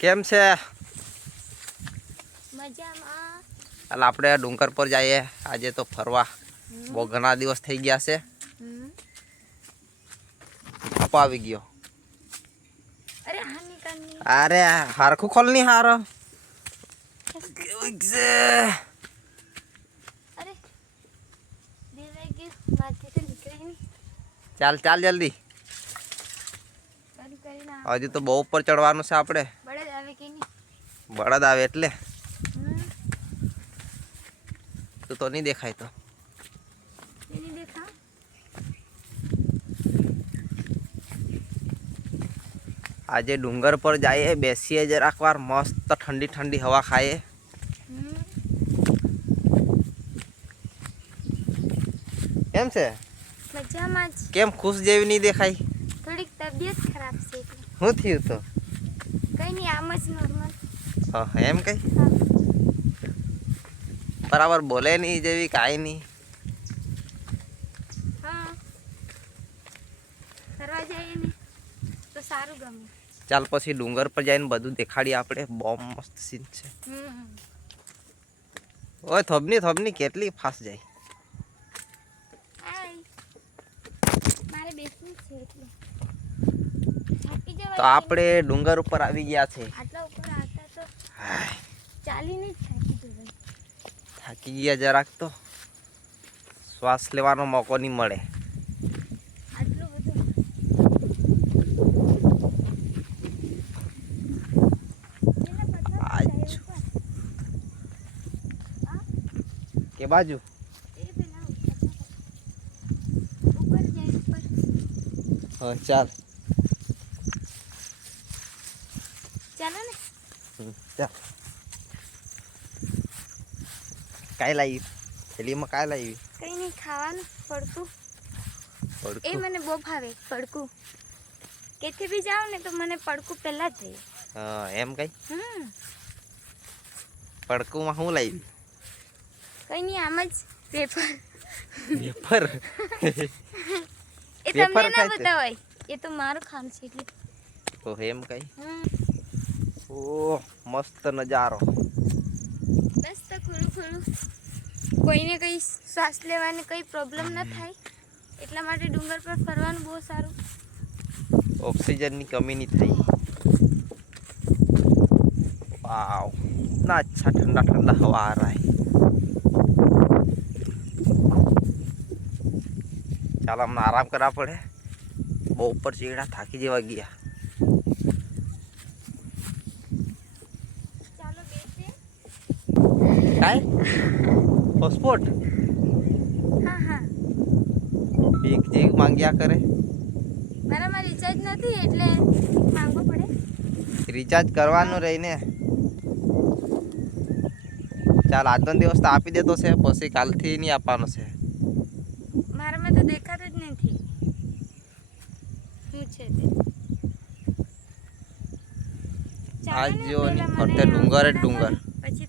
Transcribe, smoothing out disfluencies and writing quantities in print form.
કેમ છે? મજામાં. હાલ આપણે ડુંગર પર જઈએ આજે તો ફરવા. બહુ ઘણા દિવસ થઈ ગયા છે. આપો આવી ગયો. અરે હાની કાની. અરે હારખું ખોલ ની હારો. કેવું છે? અરે દેવાઈ ગયું માથે તો નીકળે નહીં. ચાલ ચાલ જલ્દી. ચાલુ કરીને હજુ તો બહુ ઉપર ચડવાનું છે આપણે. બળદ આવે કે નહીં? બળદ આવે એટલે તું તો નહીં દેખાય તો. નહીં દેખા. આજે ડુંગર પર જઈએ બેસીએ જરાક વાર મસ્ત ઠંડી ઠંડી હવા ખાઈએ. કેમ છે? મજામાં જ. કેમ ખુશ જેવી નહીં દેખાય? થોડીક તબિયત ખરાબ છે એટલે. શું થયું તો? કઈ નહીં આમ જ નોર્મલ. હા એમ કઈ બરાબર બોલે નહીં જેવી કાંઈ નહીં. હા ફરવા જઈએ ને તો સારું ગમે. ચાલ પછી ડુંગર પર જઈને બધું દેખાડીએ આપણે. બહુ મસ્ત સીન છે. ઓય થોબની કેટલી ફાસ્ટ જાય. મારે બેસવું છે એટલે થાકી જવાય. તો આપણે ડુંગર ઉપર આવી ગયા છે. આટલા ઉપર આવતા તો ચાલીને જ થાકી જવાય. થાકી ગયા જરાક તો શ્વાસ લેવાનો મોકો નહીં મળે. આટલું બધું કે બાજુ ઉપર જાય ઉપર. હા ચાલ ચાલો ને. ચાલ કાંઈ લાવી થેલીમાં કાંઈ લાવી? કઈ નહીં ખાવાનું પડકું. એ પડકું. મને બહુ ભાવે પડકું. કેથે બી જાઉં ને તો મને પડકું પહેલા જ જોઈએ. હા એમ કઈ પડકુમાં શું લાવી? કઈ નહીં આમ જ પેપર. વેફર. એ તમને પેપર ના ખાય છે? બતાવાય. એ તો મારું ખાવાનું છે એટલે. તો એમ કઈ ઓ મસ્ત નજારો. બસ તો ખુલ્લું કોઈને કંઈ શ્વાસ લેવાની કંઈ પ્રોબ્લેમ ના થાય એટલા માટે ડુંગર પર ફરવાનું બહુ સારું. ઓક્સિજનની કમી નહીં થઈ. वाव इतना अच्छा ठंडा ठंडा हवा आ रहा है. ચાલ અમને આરામ કરવા પડે. બહુ ઉપર ચીડા થાકી જેવા ગયા. ચાલો બેસે. કાંઈ હોસ્પોટ હા હા ભીખ જે માંગ્યા કરે. મારામાં રિચાર્જ નથી એટલે માંગવો પડે. રિચાર્જ કરવાનું રહીને. ચાલ આજનો દિવસ તો આપી દેતો છે પછી કાલથી નહીં આપવાનો છે. મારામાં તો દેખાતું જ નથી શું છે તે. આજ ચાલો ને, જો પહેલા ફરતે મને ડુંગર જ આમ ડુંગર. પછી